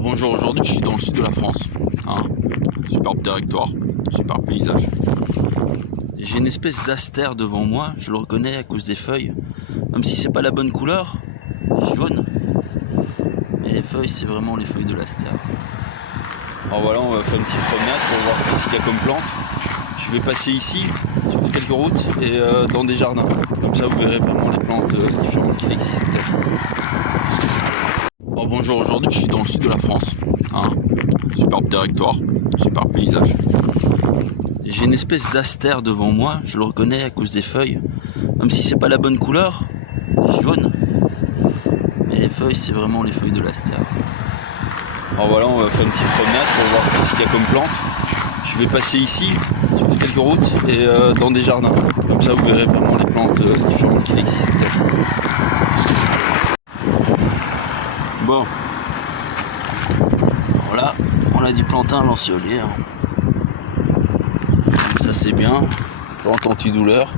Bon, bonjour, aujourd'hui je suis dans le sud de la France, hein. Superbe territoire, super paysage. J'ai une espèce d'astère devant moi, je le reconnais à cause des feuilles, même si c'est pas la bonne couleur, jaune, mais les feuilles c'est vraiment les feuilles de l'astère. Alors voilà, on va faire une petite promenade pour voir ce qu'il y a comme plante. Je vais passer ici, sur quelques routes et dans des jardins, comme ça vous verrez vraiment les plantes différentes qui existent. Bon, bonjour, aujourd'hui je suis dans le sud de la France, hein. Superbe territoire, super paysage. J'ai une espèce d'astère devant moi, je le reconnais à cause des feuilles, même si c'est pas la bonne couleur, jaune, mais les feuilles c'est vraiment les feuilles de l'astère. Alors voilà, on va faire une petite promenade pour voir ce qu'il y a comme plante. Je vais passer ici, sur quelques routes et dans des jardins, comme ça vous verrez vraiment les plantes différentes qui existent. Bon, voilà, on a du plantain lancéolé, hein. Ça c'est bien, plante antidouleur.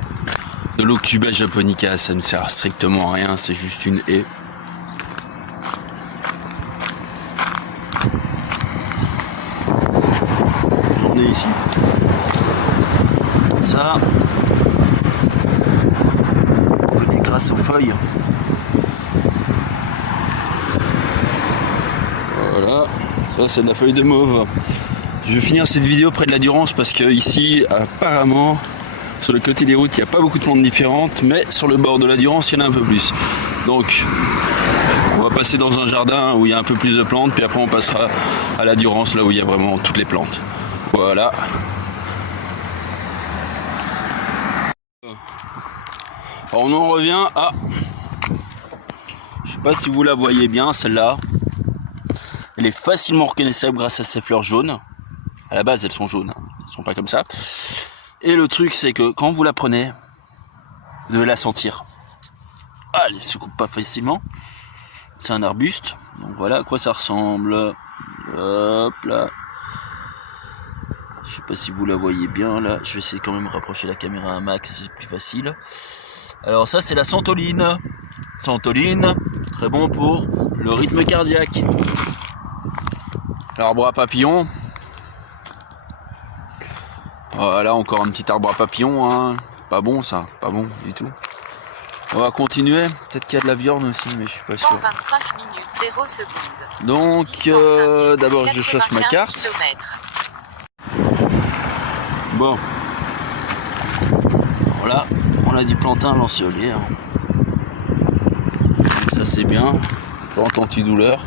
De l'Aucuba japonica, ça ne sert strictement à rien, c'est juste une haie. J'en ai ici. Ça, on connaît grâce aux feuilles. Voilà, ça c'est de la feuille de mauve. Je vais finir cette vidéo près de la Durance parce que ici, apparemment, sur le côté des routes, il n'y a pas beaucoup de plantes différentes, mais sur le bord de la Durance, il y en a un peu plus. Donc, on va passer dans un jardin où il y a un peu plus de plantes, puis après on passera à la Durance, là où il y a vraiment toutes les plantes. Voilà. Alors on en revient à... Je sais pas si vous la voyez bien, celle-là. Elle est facilement reconnaissable grâce à ses fleurs jaunes. À la base, elles sont jaunes, elles sont pas comme ça. Et le truc, c'est que quand vous la prenez, vous devez la sentir. Ah, elle se coupe pas facilement. C'est un arbuste. Donc voilà à quoi ça ressemble. Hop là. Je sais pas si vous la voyez bien là. Je vais essayer quand même de rapprocher la caméra un max, c'est plus facile. Alors ça, c'est la santoline. Santoline, très bon pour le rythme cardiaque. L'arbre à papillons. Voilà, encore un petit arbre à papillons, hein. Pas bon ça, pas bon du tout. On va continuer, peut-être qu'il y a de la viande aussi, mais je suis pas sûr. 25 minutes 0 secondes. Donc, d'abord je cherche ma carte. Kilomètres. Bon. Voilà, on a du plantain lancéolé, hein. Ça c'est bien, plante antidouleur.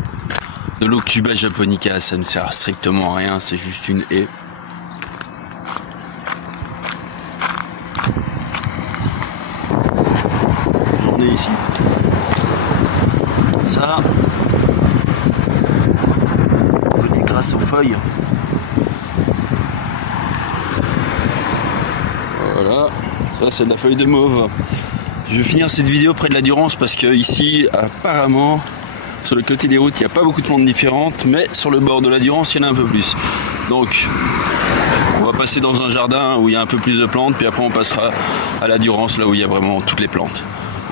De l'Aucuba japonica, ça ne sert strictement à rien, c'est juste une haie. J'en ai ici. Ça, on connaît grâce aux feuilles. Voilà, ça c'est de la feuille de mauve. Je vais finir cette vidéo près de la Durance parce que ici, apparemment, sur le côté des routes, il n'y a pas beaucoup de plantes différentes, mais sur le bord de la Durance, il y en a un peu plus. Donc, on va passer dans un jardin où il y a un peu plus de plantes, puis après on passera à la Durance, là où il y a vraiment toutes les plantes.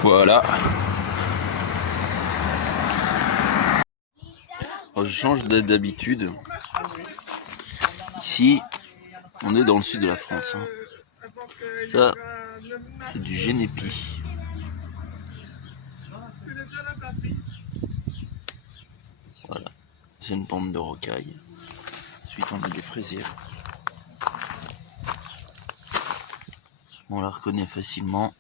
Voilà. Alors, je change d'habitude. Ici, on est dans le sud de la France, hein. Ça, c'est du génépi. Voilà, c'est une bande de rocaille. Ensuite, on a des fraisiers. On la reconnaît facilement.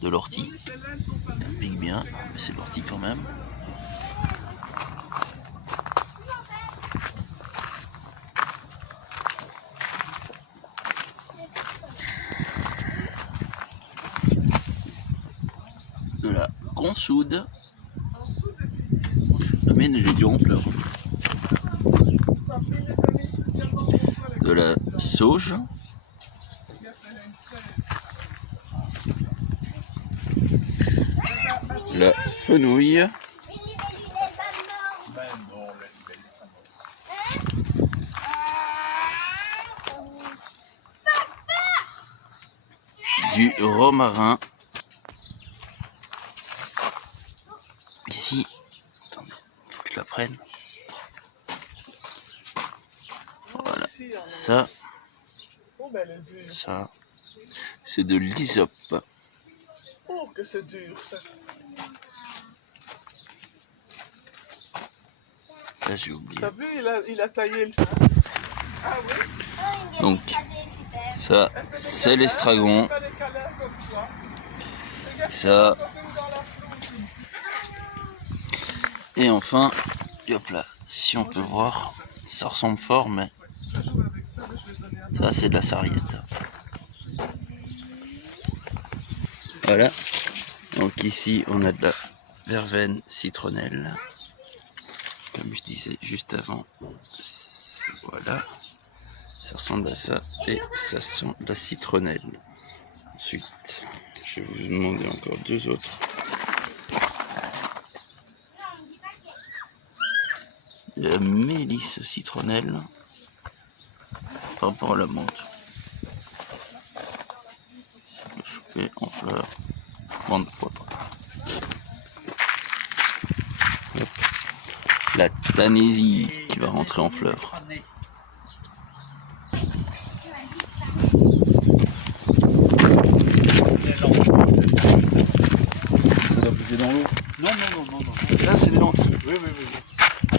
De l'ortie. Elle pique bien, mais c'est l'ortie quand même. De la consoude. La mienne, j'ai du en fleurs. De la sauge. La fenouil. Du romarin. Ici, attendez. je la prenne. Voilà, ça, c'est de l'hysope. Oh, que c'est dur ça. Là, j'ai oublié. T'as vu, il a taillé le fer. Ah oui. Donc, ça, c'est l'estragon. Ça. Et enfin, hop là, si on peut voir, ça ressemble fort, mais ça, c'est de la sarriette. Voilà. Donc ici, on a de la verveine citronnelle. Comme je disais juste avant, voilà, ça ressemble à ça et ça sent la citronnelle. Ensuite, je vais vous demander encore deux autres. De la mélisse citronnelle par rapport à la menthe. Chopé en fleurs, bande de poivre. Hop. La tanésie qui va rentrer en fleurs. Ça doit pousser dans l'eau. Non. Là, c'est des lentilles. Oui.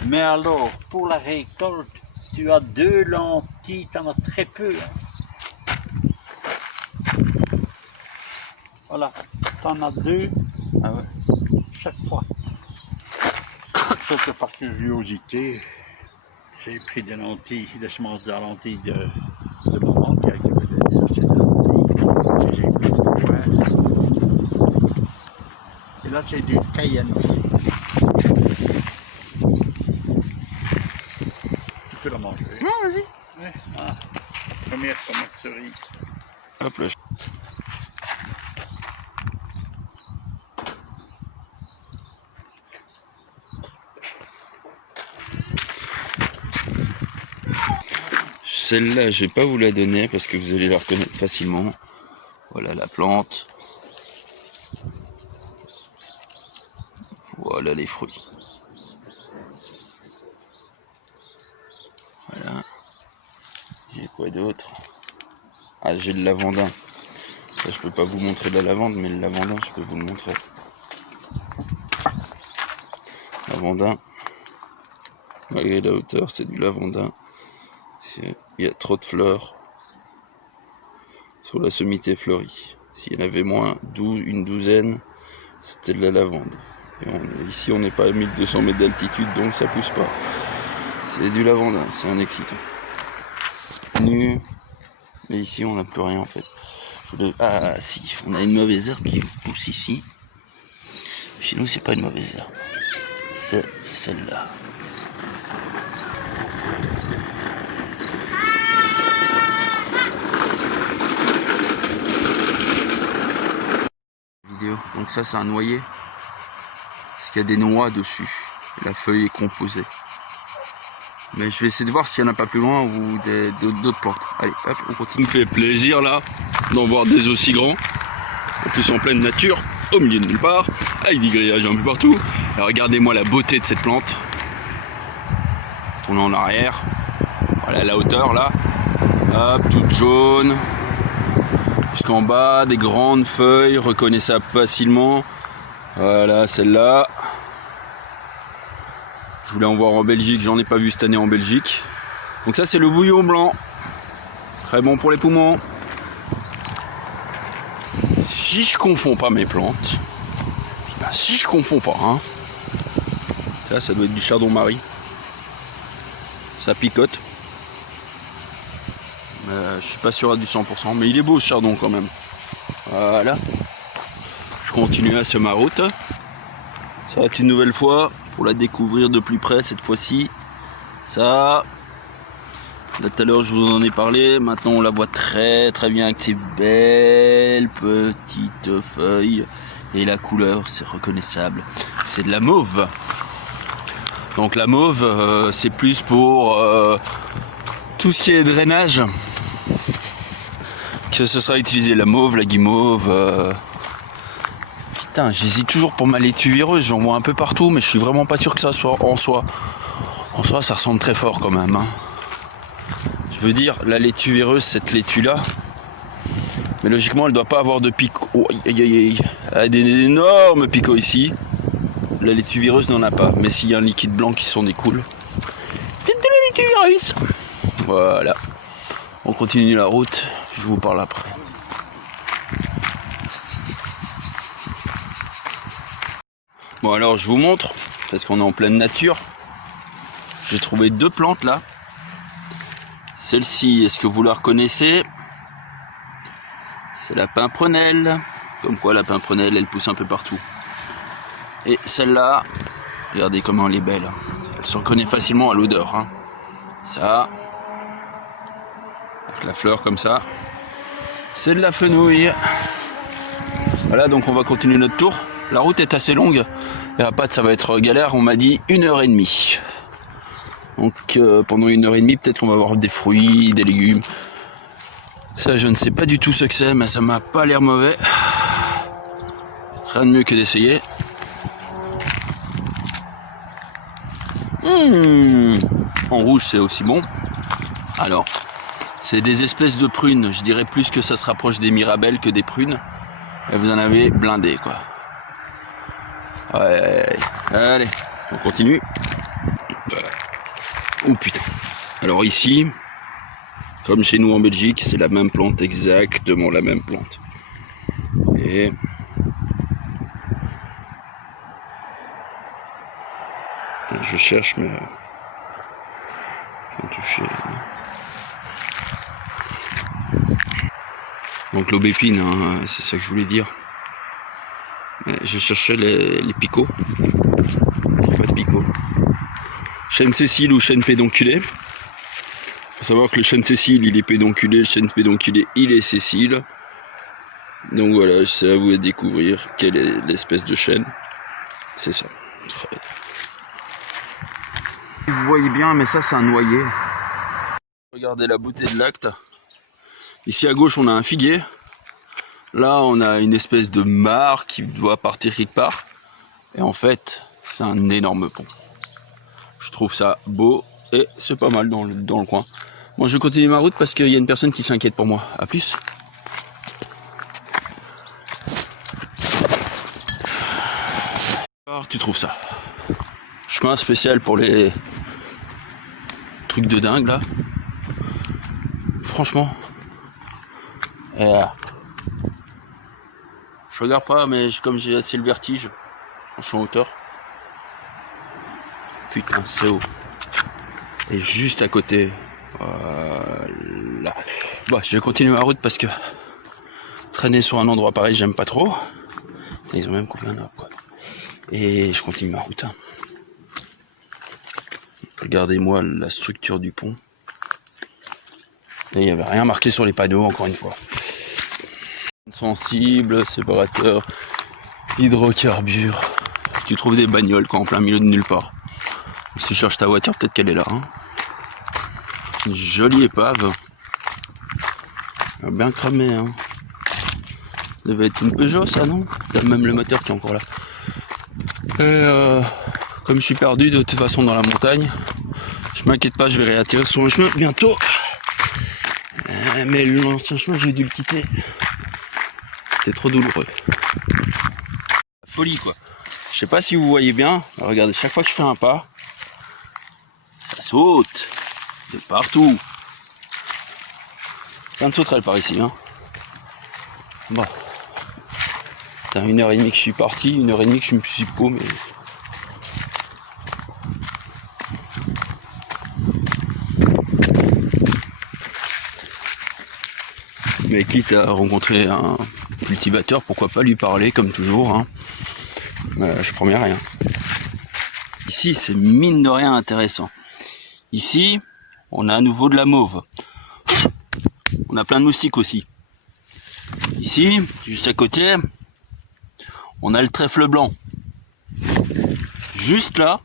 Mais alors, pour la récolte, tu as 2 lentilles, tu en as très peu. Voilà, tu en as 2 chaque fois. Sauf que par curiosité, j'ai pris des lentilles, des semences de lentilles de maman qui avait acheté des lentilles. Et j'ai pris du poivre. Et là, j'ai du cayenne aussi. Tu peux la manger. Non, vas-y. Ouais. Ah, première tomate cerise. Hop là. Celle-là, je vais pas vous la donner parce que vous allez la reconnaître facilement. Voilà la plante. Voilà les fruits. Voilà. J'ai quoi d'autre? Ah, j'ai le lavandin. Ça, je peux pas vous montrer de la lavande, mais le lavandin, je peux vous le montrer. Lavandin. Malgré la hauteur, c'est du lavandin. Il y a trop de fleurs sur la sommité fleurie. S'il y en avait moins, une douzaine, c'était de la lavande. Et ici, on n'est pas à 1200 mètres d'altitude, donc ça pousse pas. C'est du lavandin, c'est un excitant. Nu. Mais ici, on n'a plus rien en fait. Ah si, on a une mauvaise herbe qui pousse ici. Chez nous, c'est pas une mauvaise herbe. C'est celle-là. Donc ça, c'est un noyer. Parce qu'il y a des noix dessus. Et la feuille est composée. Mais je vais essayer de voir s'il n'y en a pas plus loin ou d'autres plantes. Allez, hop, on continue. Ça me fait plaisir là d'en voir des aussi grands. En plus en pleine nature, au milieu de nulle part, avec des grillages un peu partout. Alors, regardez-moi la beauté de cette plante. Tournez en arrière. Voilà la hauteur là. Hop, toute jaune. Jusqu'en bas, des grandes feuilles, reconnaissables facilement. Voilà, celle-là. Je voulais en voir en Belgique, j'en ai pas vu cette année en Belgique. Donc ça, c'est le bouillon blanc. Très bon pour les poumons. Si je confonds pas mes plantes, ben si je confonds pas, hein. Ça doit être du chardon-marie. Ça picote. Je suis pas sûr à du 100%, mais il est beau ce chardon quand même. Voilà. Je continue à semer ma route. Ça va être une nouvelle fois pour la découvrir de plus près cette fois-ci. Ça. Là tout à l'heure je vous en ai parlé. Maintenant on la voit très très bien avec ses belles petites feuilles. Et la couleur, c'est reconnaissable. C'est de la mauve. Donc la mauve, c'est plus pour tout ce qui est drainage. Que ce sera utilisé la mauve, la guimauve, Putain, j'hésite toujours pour ma laitue vireuse, j'en vois un peu partout, mais je suis vraiment pas sûr que ça soit en soi. En soi, ça ressemble très fort quand même. Hein. Je veux dire, la laitue vireuse, cette laitue-là, mais logiquement, elle doit pas avoir de picots. Oh, elle a des énormes picots ici. La laitue vireuse n'en a pas, mais s'il y a un liquide blanc qui s'en découle, peut-être de la laitue vireuse. Voilà. On continue la route, je vous parle après. Bon alors je vous montre, parce qu'on est en pleine nature. J'ai trouvé 2 plantes là. Celle-ci, est-ce que vous la reconnaissez? C'est la pimprenelle. Comme quoi la pimprenelle, elle pousse un peu partout. Et celle-là, regardez comment elle est belle. Elle se reconnaît facilement à l'odeur. Hein. Ça, avec la fleur comme ça, c'est de la fenouil. Voilà, donc on va continuer notre tour. La route est assez longue. Et à Pâtes, ça va être galère. On m'a dit 1h30. Donc pendant 1h30, peut-être qu'on va avoir des fruits, des légumes. Ça, je ne sais pas du tout ce que c'est, mais ça m'a pas l'air mauvais. Rien de mieux que d'essayer. En rouge, c'est aussi bon. Alors, c'est des espèces de prunes. Je dirais plus que ça se rapproche des mirabelles que des prunes. Et vous en avez blindé, quoi. Ouais, allez, on continue. Oh putain. Alors ici, comme chez nous en Belgique, c'est la même plante, exactement la même plante. Et je cherche, mais je vais toucher. Donc l'aubépine, hein, c'est ça que je voulais dire. Mais je cherchais les picots. Pas de picots. Chêne Cécile ou chêne pédonculé. Faut savoir que le chêne Cécile il est pédonculé, le chêne pédonculé il est Cécile. Donc voilà, c'est à vous de découvrir quelle est l'espèce de chêne. C'est ça. Vous voyez bien, mais ça c'est un noyer. Regardez la beauté de l'acte. Ici à gauche on a un figuier. Là on a une espèce de mare qui doit partir quelque part. Et en fait c'est un énorme pont. Je trouve ça beau et c'est pas mal dans le coin. Bon, je continue ma route parce qu'il y a une personne qui s'inquiète pour moi. A plus. Alors, tu trouves ça. Chemin spécial pour les trucs de dingue là. Franchement. Je regarde pas, mais comme j'ai assez le vertige, je suis en hauteur. Putain, c'est haut. Et juste à côté. Voilà. Bon, je vais continuer ma route parce que traîner sur un endroit pareil, j'aime pas trop. Ils ont même coupé un arbre, quoi. Et je continue ma route. Regardez-moi la structure du pont. Et il n'y avait rien marqué sur les panneaux, encore une fois. Sensible, séparateur, hydrocarbures. Tu trouves des bagnoles quoi, en plein milieu de nulle part. Si tu cherches ta voiture, peut-être qu'elle est là. Hein. Une jolie épave. Bien cramé. Hein. Ça devait être une Peugeot, ça, non? Il y a même le moteur qui est encore là. Et comme je suis perdu de toute façon dans la montagne, je m'inquiète pas, je vais réatterrir sur le chemin bientôt. Mais l'ancien chemin, j'ai dû le quitter. C'était trop douloureux. Folie, quoi. Je sais pas si vous voyez bien. Regardez, chaque fois que je fais un pas, ça saute de partout. Plein de sauterelles par ici, hein. Bon. T'as 1h30 que je suis parti, 1h30 que je me suis paumé. Mais quitte à rencontrer un cultivateur, pourquoi pas lui parler comme toujours, hein. Je promets rien. Ici, c'est mine de rien intéressant. Ici, on a à nouveau de la mauve. On a plein de moustiques aussi. Ici, juste à côté, on a le trèfle blanc. Juste là,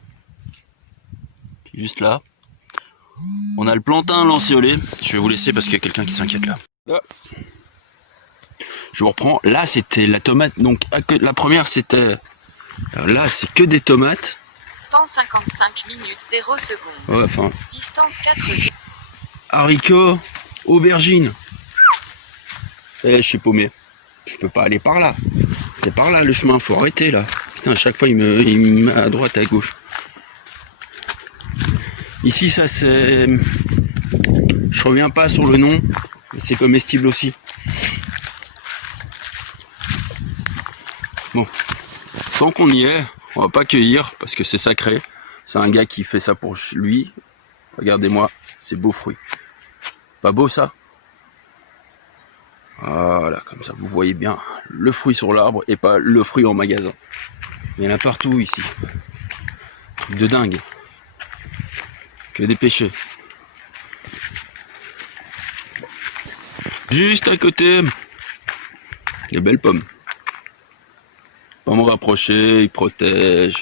on a le plantain lancéolé. Je vais vous laisser parce qu'il y a quelqu'un qui s'inquiète là. Là. Je vous reprends. Là, c'était la tomate. Donc, la première, c'était... Là, c'est que des tomates. Temps 55 minutes 0 secondes. Ouais, enfin... Distance 4. Haricots, aubergines. Et je suis paumé. Je peux pas aller par là. C'est par là le chemin, faut arrêter là. Putain, à chaque fois il me met à droite et à gauche. Ici, ça c'est... Je reviens pas sur le nom, mais c'est comestible aussi. Bon, tant qu'on y est, on va pas cueillir parce que c'est sacré. C'est un gars qui fait ça pour lui. Regardez-moi, ces beaux fruits. Pas beau ça? Voilà, comme ça vous voyez bien le fruit sur l'arbre et pas le fruit en magasin. Il y en a partout ici. Truc de dingue. Que des pêcheurs. Juste à côté, des belles pommes. Pas m'en rapprocher, ils protègent.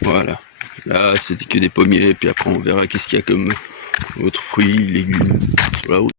Voilà. Là, c'était que des pommiers, puis après on verra qu'est-ce qu'il y a comme autres fruits, légumes sur la route.